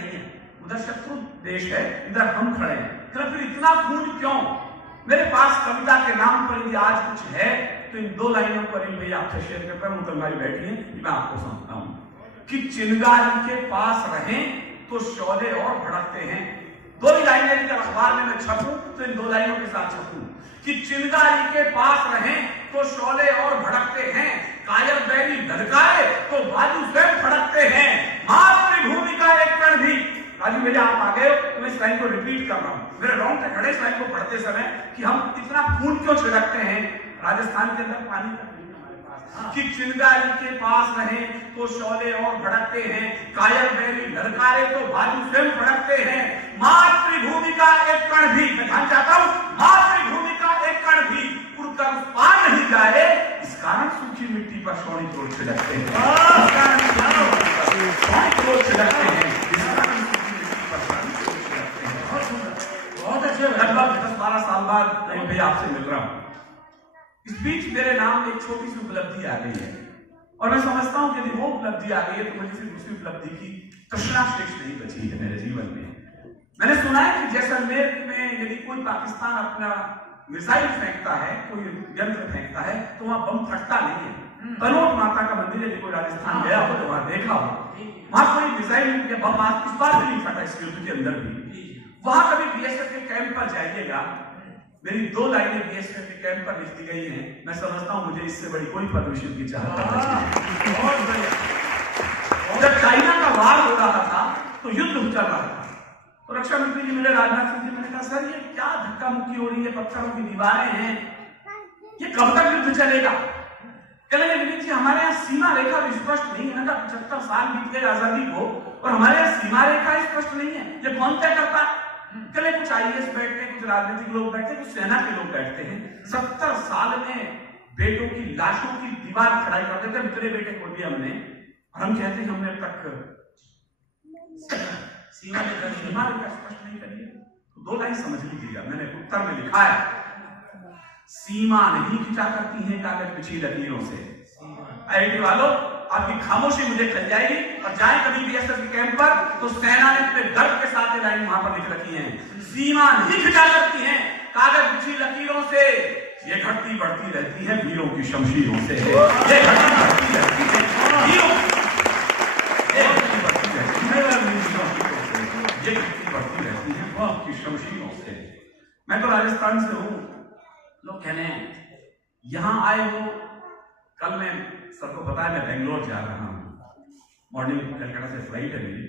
नहीं है, उधर शत्रु देश है, इधर हम खड़े हैं, तो फिर इतना खून क्यों? मेरे पास कविता के नाम पर यदि आज कुछ है तो इन 2 लाइनों पर ही भैया आपसे शेयर करता हूं। मुतल भाई बैठी हैं, मैं आपको समझता हूं कि चिंगारी के पास रहें तो शोले और भड़कते हैं। 2 ही लाइनें यदि अखबार में मैं छपूं तो इन 2 लाइनों के साथ छपूं कि चिंगारी के पास रहें तो शोले और भड़कते हैं, कायर बैरी धड़काए तो बाजू स्वयं फड़कते हैं, मातृभूमि का एक कण भी। राजू भैया आप आ गए तो मैं इस लाइन को रिपीट कर रहा हूं, मेरे रोंगटे खड़े इस लाइन को पढ़ते समय कि हम इतना खून क्यों छिड़कते हैं। राजस्थान के अंदर पानी का कि चिंगारी के पास रहें तो शोले और भड़कते हैं, कायर बैरी ललकारे तो बाजू स्वयं भड़कते हैं, मातृभूमि का एक कण भी, मैं ध्यान चाहता हूं, मातृभूमि का एक कण भी उड़कर पार नहीं जाए, इस कारण सूखी मिट्टी पर शोणी तोड़ छिड़कते हैं, इस कारण शोणी तोड़ छिड़कते हैं, इस कारण सूखी मिट्टी पर शोणी तोड़ छिड़कते हैं। बहुत अच्छे, लगभग 10-12 साल बाद भैया आपसे मिल रहा हूं। इस बीच मेरे नाम एक छोटी सी उपलब्धि आ गई है और मैं समझता हूं कि यदि वो उपलब्धि आ गई है तो मुझे सिर्फ उसी उपलब्धि की तृष्णा शेष नहीं बची है मेरे जीवन में। मैंने सुना है कि जैसलमेर में यदि कोई पाकिस्तान अपना मिसाइल फेंकता है, कोई यंत्र फेंकता है तो वहां बम फटता नहीं है। तनोट माता का मंदिर यदि कोई राजस्थान गया हो तो वहां देखा हो, वहां कोई मिसाइल या बम इस बार भी नहीं फटा, इस युद्ध के अंदर भी। वहां कभी बीएसएफ के कैंप पर जाइएगा, मेरी 2 लाइनें बीएसएफ के कैंप पर लिख दी गई हैं, मैं समझता हूं मुझे इससे बड़ी कोई परमिशन की चाहत नहीं। जब चाइना का वार हो रहा था तो युद्ध चल रहा था, तो रक्षा मंत्री जी मिले, राजनाथ सिंह जी, मैंने कहा सर ये क्या धक्का मुक्की हो रही है, पत्थरों की दीवारें हैं, ये कब तक युद्ध चलेगा? कहने विनीत जी हमारे यहाँ सीमा रेखा भी स्पष्ट नहीं है, 75 साल बीत गए आजादी को और हमारे यहाँ सीमा रेखा स्पष्ट नहीं है, ये कौन तय करता है? चले कुछ आईएएस बैठते हैं, कुछ राजनीतिक लोग बैठते हैं, कुछ सेना के लोग बैठते हैं। 70 साल में बेटों की लाशों की दीवार खड़ाई कर देते, मित्रे बेटे को दिया हमने, और हम कहते हैं हमने अब तक सीमा रेखा स्पष्ट नहीं करी है। तो 2 लाइन समझ लीजिएगा, मैंने उत्तर में लिखा है, सीमा नहीं खिंचा करती है कागज पिछली लकीरों से। आईआईटी वालों, आपकी खामोशी मुझे खल जाएगी, और जाए कभी बीएसएफ के कैंप पर तो सेना ने अपने गर्व के साथ ये लाइन वहां पर लिख रखी है, सीमा नहीं खिंचा सकती है कागज पिछली लकीरों से, ये घटती बढ़ती रहती है वीरों की शमशीरों से, ये घटती बढ़ती रहती है वीरों की, ये घटती बढ़ती रहती है वह की शमशीरों से। मैं तो राजस्थान से हूं, लोग कहने यहां आए हो, कल मैं सबको पता है मैं बेंगलोर जा रहा हूं, मॉर्निंग कलकत्ता से फ्लाइट है मेरी,